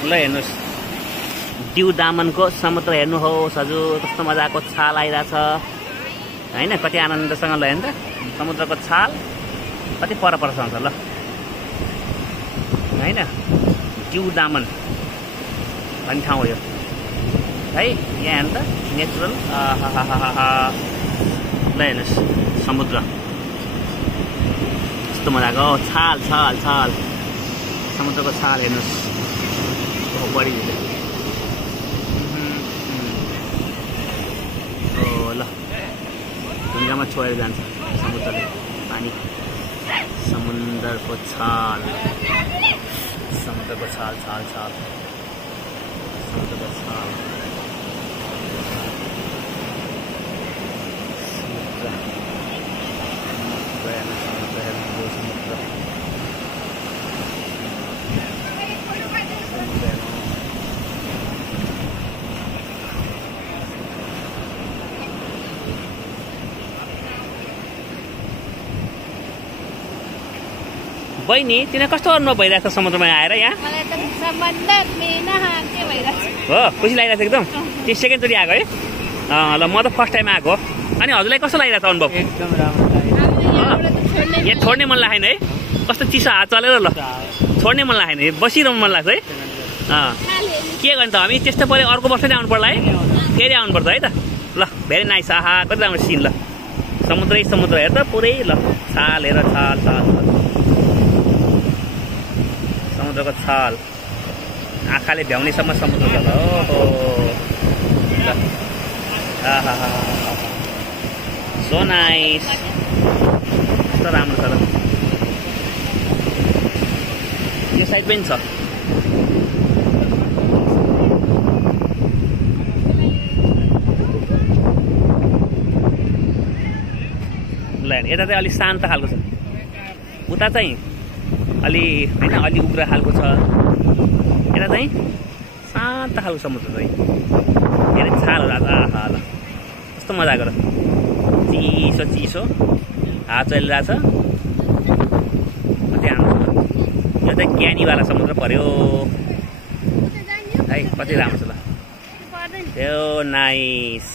ल हेर्नुहोस् दिउ दामनको समुद्र हेर्नुहोस् हजुर कस्तो मजाको छाल आइरहेछ हैन कति आनन्दसँग ल हेर्नु त समुद्रको छाल कति पर छ ल हैन दिउ दामन भन्ने ठाउँ हो यो है यहाँ हेर्नु त नेचुरल ल हेर्नुहोस् समुद्र कस्तो मजाको छाल छाल छाल समुद्रको छाल हेर्नुहोस् बढी ल ढुङ्गामा छोडेर जान्छ समुद्रले पानी समुद्रको छाल समुद्रको छाल छाल छाल समुद्रको छाल बहिनी तिनीहरू कस्तो अनुभव भइरहेको छ समुद्रमा आएर यहाँ हो खुसी लागिरहेको छ एकदम त्यो सेकेन्डचोटि आएको है ल म त फर्स्ट टाइम आएको अनि हजुरलाई कस्तो लागिरहेको छ अनुभव एकदम राम्रो लाग्यो यहाँ छोड्ने मन लागेन है कस्तो चिसो हात चलेर ल छोड्ने मन लागेन बसिरहनु मन लाग्छ है के गर्ने त हामी त्यस्तो पऱ्यो अर्को वर्ष नै आउनु पर्ला है फेरि आउनुपर्छ है त ल भेरी नाइस आहा कति राम्रो सिन ल समुद्रै समुद्र हेर त पुरै ल छाल हेर छाल छाल समुद्रको छाल आँखाले भ्याउनेसम्म समुद्र छ ओहो ल सो नाइस कस्तो राम्रो छ र यो साइड पनि छ ल यता चाहिँ अलिक शान्त खालको छ उता चाहिँ अलि होइन अलि उग्र खालको छ यता चाहिँ शान्त खालको समुद्र चाहिँ धेरै छालहरू आहा ल कस्तो मजाको र चिसो चिसो हावा चलिरहेछ त्यहाँ यो चाहिँ ज्ञानीवाला समुद्र पर्यो है कति राम्रो छ ल त्यो नाइस